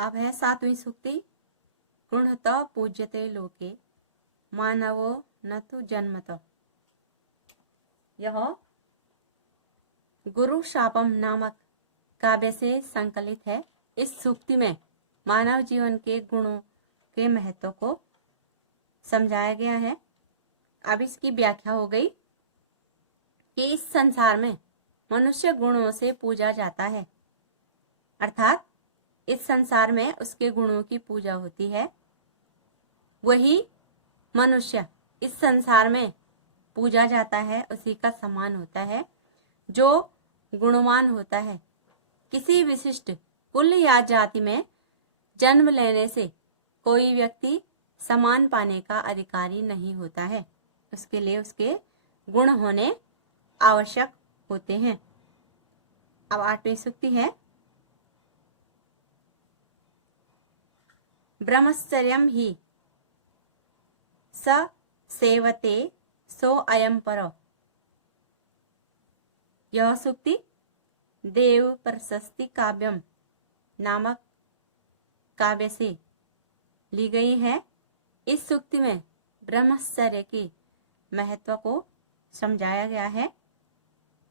अब है 7वीं सूक्ति। गुणतः पूज्यते लोके मानवो न तु जन्मतः। यह गुरु शापम नामक काव्य से संकलित है। इस सूक्ति में मानव जीवन के गुणों के महत्व को समझाया गया है। अब इसकी व्याख्या हो गई कि इस संसार में मनुष्य गुणों से पूजा जाता है, अर्थात इस संसार में उसके गुणों की पूजा होती है। वही मनुष्य इस संसार में पूजा जाता है, उसी का सम्मान होता है जो गुणवान होता है। किसी विशिष्ट कुल या जाति में जन्म लेने से कोई व्यक्ति सम्मान पाने का अधिकारी नहीं होता है। उसके लिए उसके गुण होने आवश्यक होते हैं। अब 8वीं सूक्ति है। ब्रह्मचर्यम ही स सेवते सो अयम परो। यह सूक्ति देव प्रशस्ति काव्यम नामक काव्य से ली गई है। इस सूक्ति में ब्रह्मचर्य के महत्व को समझाया गया है।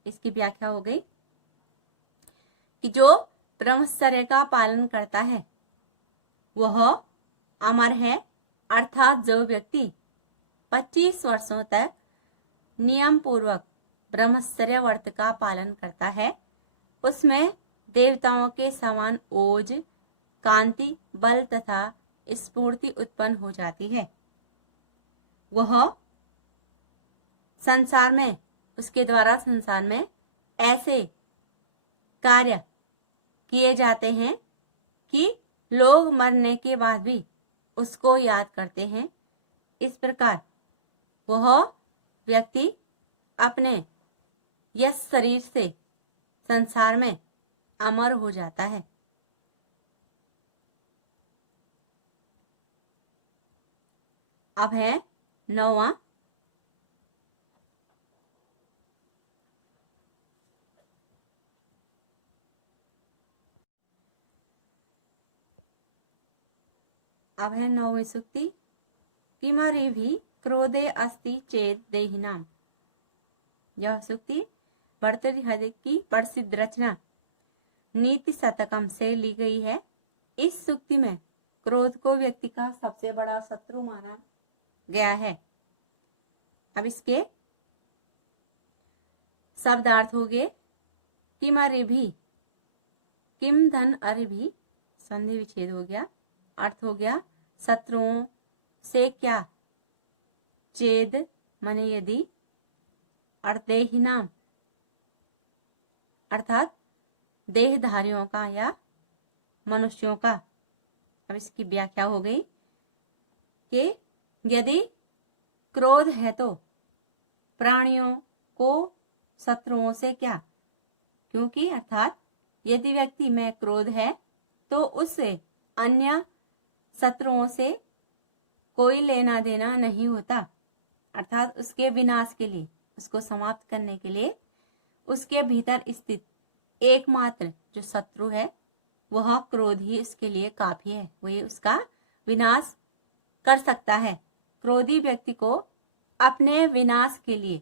इसकी व्याख्या हो गई कि जो ब्रह्मचर्य का पालन करता है वह अमर है, अर्थात जो व्यक्ति 25 वर्षों तक नियम पूर्वक ब्रह्मचर्य व्रत का पालन करता है उसमें देवताओं के समान ओज, कांति, बल तथा स्फूर्ति उत्पन्न हो जाती है। वह संसार में, उसके द्वारा संसार में ऐसे कार्य किए जाते हैं कि लोग मरने के बाद भी उसको याद करते हैं। इस प्रकार वह व्यक्ति अपने यश शरीर से संसार में अमर हो जाता है। अब है 9वां। अब है 9वीं सूक्ति। किमरि भी क्रोधे अस्ति चेत देहिनाम। यह सूक्ति भर्तृहरि की प्रसिद्ध रचना नीति शतकम से ली गई है। इस सूक्ति में क्रोध को व्यक्ति का सबसे बड़ा शत्रु माना गया है। अब इसके शब्दार्थ हो गए। किम अरिभी, किम धन अरिभी, संधि विच्छेद हो गया। अर्थ हो गया शत्रुओं से क्या, चेद माने यदि, अर्देहिनाम अर्थात देहधारियों का या मनुष्यों का। अब इसकी व्याख्या हो गई कि यदि क्रोध है तो प्राणियों को शत्रुओं से क्या, क्योंकि अर्थात यदि व्यक्ति में क्रोध है तो उससे अन्य शत्रुओं से कोई लेना देना नहीं होता, अर्थात उसके विनाश के लिए, उसको समाप्त करने के लिए उसके भीतर स्थित एकमात्र जो शत्रु है वह क्रोध ही उसके लिए काफी है। वही उसका विनाश कर सकता है। क्रोधी व्यक्ति को अपने विनाश के लिए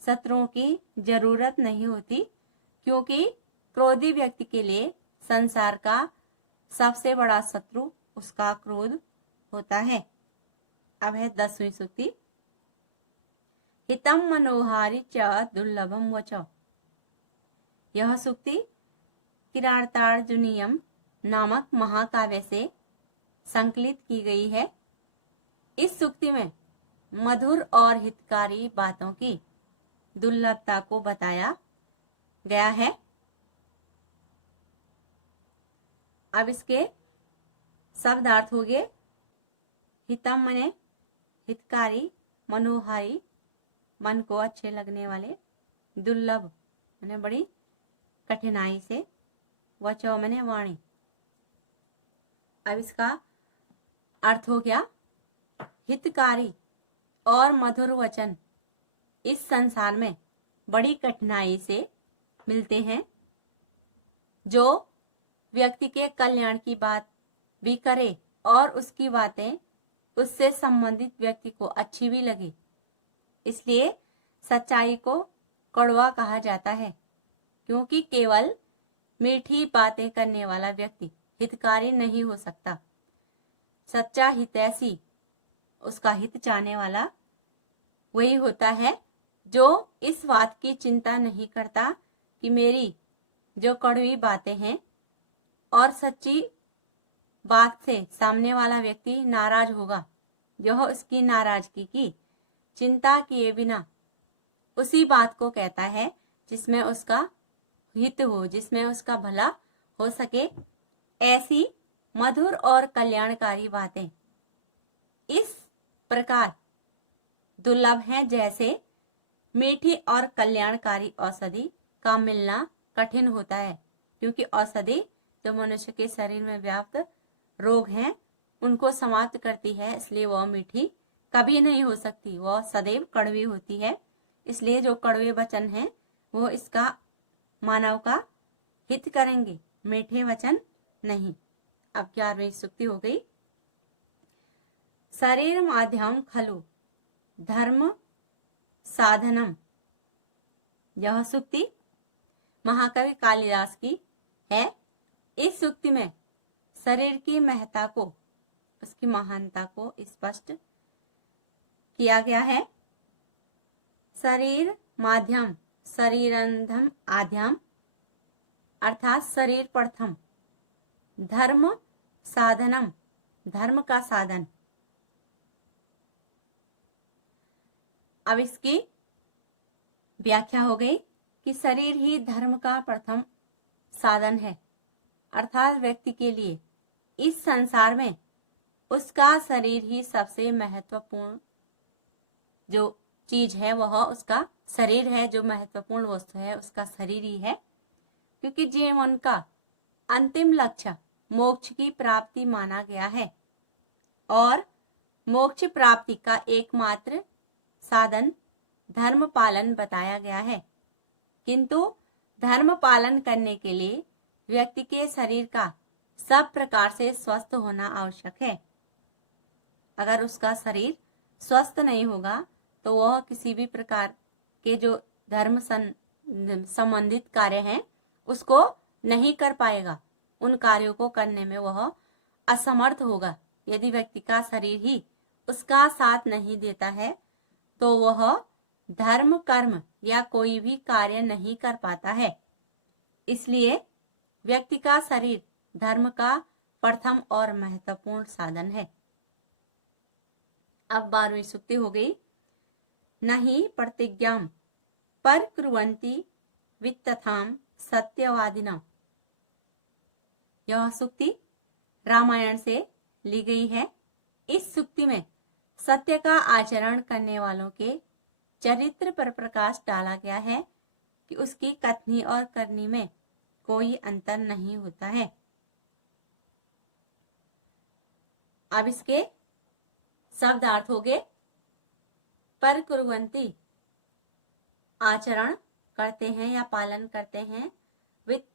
शत्रुओं की जरूरत नहीं होती, क्योंकि क्रोधी व्यक्ति के लिए संसार का सबसे बड़ा शत्रु उसका क्रोध होता है। अब है 10वीं सूक्ति। हितम मनोहारी च दुर्लभम वच। यह सूक्ति किरातार्जुनीयम नामक महाकाव्य से संकलित की गई है। इस सूक्ति में मधुर और हितकारी बातों की दुर्लभता को बताया गया है। अब इसके शब्दार्थ हो गए। हितम माने हितकारी, मनोहारी मन को अच्छे लगने वाले, दुर्लभ माने बड़ी कठिनाई से, वचो माने वाणी। अब इसका अर्थ हो गया हितकारी और मधुर वचन इस संसार में बड़ी कठिनाई से मिलते हैं। जो व्यक्ति के कल्याण की बात भी करे और उसकी बातें उससे संबंधित व्यक्ति को अच्छी भी लगे। इसलिए सच्चाई को कड़वा कहा जाता है, क्योंकि केवल मीठी बातें करने वाला व्यक्ति हितकारी नहीं हो सकता। सच्चा हितैषी, उसका हित चाहने वाला, वही होता है जो इस बात की चिंता नहीं करता कि मेरी जो कड़वी बातें हैं और सच्ची बात से सामने वाला व्यक्ति नाराज होगा, यह उसकी नाराजगी की चिंता किए बिना उसी बात को कहता है जिसमें उसका हित हो, जिसमें उसका भला हो सके। ऐसी मधुर और कल्याणकारी बातें इस प्रकार दुर्लभ हैं जैसे मीठी और कल्याणकारी औषधि का मिलना कठिन होता है, क्योंकि औषधि जो मनुष्य के शरीर में व्याप्त रोग हैं उनको समाप्त करती है, इसलिए वह मीठी कभी नहीं हो सकती, वह सदैव कड़वी होती है। इसलिए जो कड़वे वचन हैं वो इसका मानव का हित करेंगे, मीठे वचन नहीं। अब 11वीं सूक्ति हो गई। शरीर माध्यम खलु धर्म साधनम। यह सूक्ति महाकवि कालिदास की है। इस सूक्ति में शरीर की महत्ता को, उसकी महानता को स्पष्ट किया गया है। शरीर माध्यम शरीरंधम आद्यम, अर्थात शरीर प्रथम, धर्म साधनम धर्म का साधन। अब इसकी व्याख्या हो गई कि शरीर ही धर्म का प्रथम साधन है, अर्थात व्यक्ति के लिए इस संसार में उसका शरीर ही सबसे महत्वपूर्ण जो चीज है वह उसका शरीर है। जो महत्वपूर्ण वस्तु है उसका शरीर ही है, क्योंकि जीवन का अंतिम लक्ष्य मोक्ष की प्राप्ति माना गया है और मोक्ष प्राप्ति का एकमात्र साधन धर्म पालन बताया गया है। किंतु धर्म पालन करने के लिए व्यक्ति के शरीर का सब प्रकार से स्वस्थ होना आवश्यक है। अगर उसका शरीर स्वस्थ नहीं होगा तो वह किसी भी प्रकार के जो धर्म संबंधित कार्य हैं उसको नहीं कर पाएगा, उन कार्यों को करने में वह असमर्थ होगा। यदि व्यक्ति का शरीर ही उसका साथ नहीं देता है तो वह धर्म कर्म या कोई भी कार्य नहीं कर पाता है। इसलिए व्यक्ति का शरीर धर्म का प्रथम और महत्वपूर्ण साधन है। अब 12वीं सूक्ति हो गई। नहीं प्रतिज्ञाम पर कुर्वन्ति वित्तथाम सत्यवादिना। यह सूक्ति रामायण से ली गई है। इस सूक्ति में सत्य का आचरण करने वालों के चरित्र पर प्रकाश डाला गया है कि उसकी कथनी और करनी में कोई अंतर नहीं होता है। अब इसके शब्दार्थ हो गए। पर कुर्वन्ति आचरण करते हैं या पालन करते हैं, वित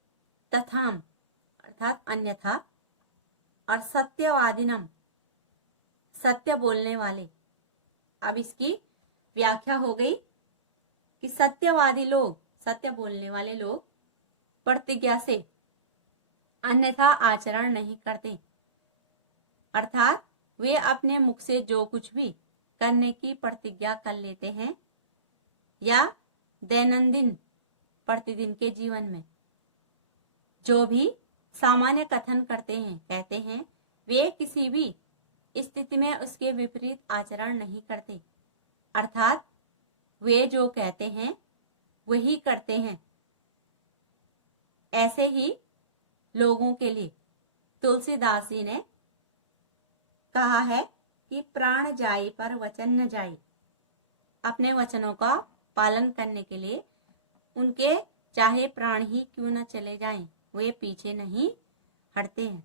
तथाम अर्थात अन्यथा, और सत्यवादिनम सत्य बोलने वाले। अब इसकी व्याख्या हो गई कि सत्यवादी लोग, सत्य बोलने वाले लोग प्रतिज्ञा से अन्यथा आचरण नहीं करते, अर्थात वे अपने मुख से जो कुछ भी करने की प्रतिज्ञा कर लेते हैं या दैनंदिन प्रतिदिन के जीवन में जो भी सामान्य कथन करते हैं, कहते हैं, वे किसी भी स्थिति में उसके विपरीत आचरण नहीं करते, अर्थात वे जो कहते हैं वही करते हैं। ऐसे ही लोगों के लिए तुलसीदास जी ने कहा है कि प्राण जाए पर वचन न जाए। अपने वचनों का पालन करने के लिए उनके चाहे प्राण ही क्यों न चले जाएं, वे पीछे नहीं हटते हैं।